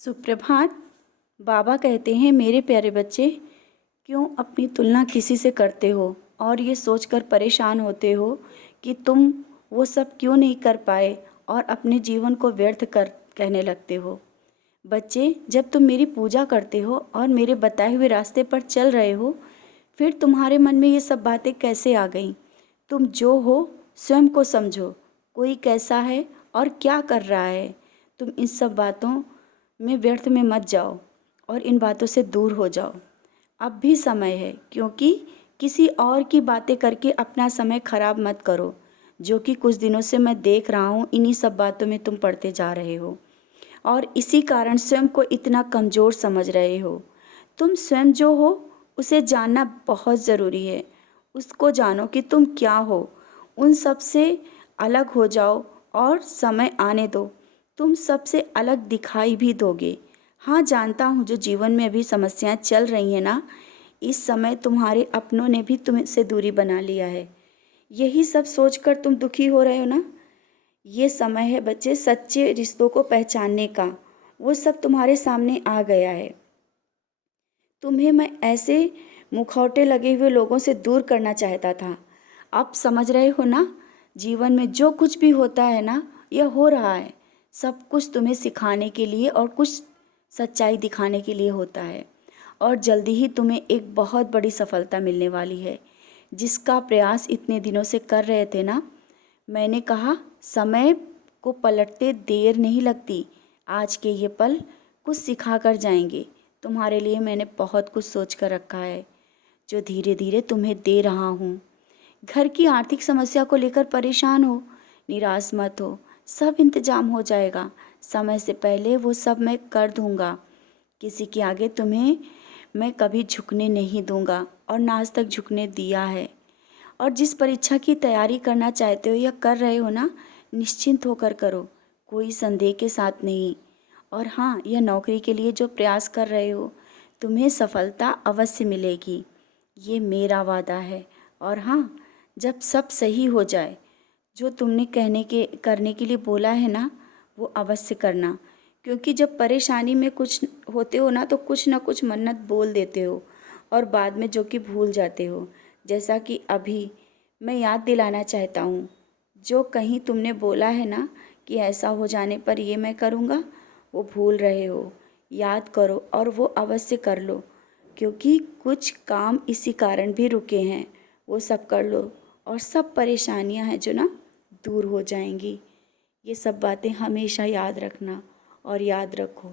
सुप्रभात। बाबा कहते हैं, मेरे प्यारे बच्चे, क्यों अपनी तुलना किसी से करते हो और ये सोचकर परेशान होते हो कि तुम वो सब क्यों नहीं कर पाए और अपने जीवन को व्यर्थ कर कहने लगते हो। बच्चे, जब तुम मेरी पूजा करते हो और मेरे बताए हुए रास्ते पर चल रहे हो, फिर तुम्हारे मन में ये सब बातें कैसे आ गईं? तुम जो हो स्वयं को समझो। कोई कैसा है और क्या कर रहा है। तुम इन सब बातों में व्यर्थ में मत जाओ और इन बातों से दूर हो जाओ। अब भी समय है, क्योंकि किसी और की बातें करके अपना समय खराब मत करो। जो कि कुछ दिनों से मैं देख रहा हूँ, इन्हीं सब बातों में तुम पड़ते जा रहे हो और इसी कारण स्वयं को इतना कमज़ोर समझ रहे हो। तुम स्वयं जो हो उसे जानना बहुत ज़रूरी है। उसको जानो कि तुम क्या हो। उन सब से अलग हो जाओ और समय आने दो। तुम सबसे अलग दिखाई भी दोगे। हाँ, जानता हूँ, जो जीवन में अभी समस्याएं चल रही हैं ना, इस समय तुम्हारे अपनों ने भी तुमसे दूरी बना लिया है। यही सब सोचकर तुम दुखी हो रहे हो ना। ये समय है बच्चे सच्चे रिश्तों को पहचानने का। वो सब तुम्हारे सामने आ गया है। तुम्हें मैं ऐसे मुखौटे लगे हुए लोगों से दूर करना चाहता था। अब समझ रहे हो ना, जीवन में जो कुछ भी होता है ना, यह हो रहा है सब कुछ तुम्हें सिखाने के लिए और कुछ सच्चाई दिखाने के लिए होता है। और जल्दी ही तुम्हें एक बहुत बड़ी सफलता मिलने वाली है, जिसका प्रयास इतने दिनों से कर रहे थे ना। मैंने कहा, समय को पलटते देर नहीं लगती। आज के ये पल कुछ सिखा कर जाएंगे। तुम्हारे लिए मैंने बहुत कुछ सोच कर रखा है, जो धीरे धीरे तुम्हें दे रहा हूँ। घर की आर्थिक समस्या को लेकर परेशान हो, निराश मत हो। सब इंतजाम हो जाएगा। समय से पहले वो सब मैं कर दूँगा। किसी के आगे तुम्हें मैं कभी झुकने नहीं दूँगा और ना आज तक झुकने दिया है। और जिस परीक्षा की तैयारी करना चाहते हो या कर रहे हो ना, निश्चिंत होकर करो, कोई संदेह के साथ नहीं। और हाँ, यह नौकरी के लिए जो प्रयास कर रहे हो, तुम्हें सफलता अवश्य मिलेगी। ये मेरा वादा है। और हाँ, जब सब सही हो जाए, जो तुमने करने के लिए बोला है ना, वो अवश्य करना। क्योंकि जब परेशानी में कुछ होते हो ना, तो कुछ ना कुछ मन्नत बोल देते हो और बाद में जो कि भूल जाते हो। जैसा कि अभी मैं याद दिलाना चाहता हूँ, जो कहीं तुमने बोला है ना कि ऐसा हो जाने पर ये मैं करूँगा, वो भूल रहे हो। याद करो और वो अवश्य कर लो, क्योंकि कुछ काम इसी कारण भी रुके हैं। वो सब कर लो और सब परेशानियां हैं जो ना, दूर हो जाएंगी। ये सब बातें हमेशा याद रखना और याद रखो।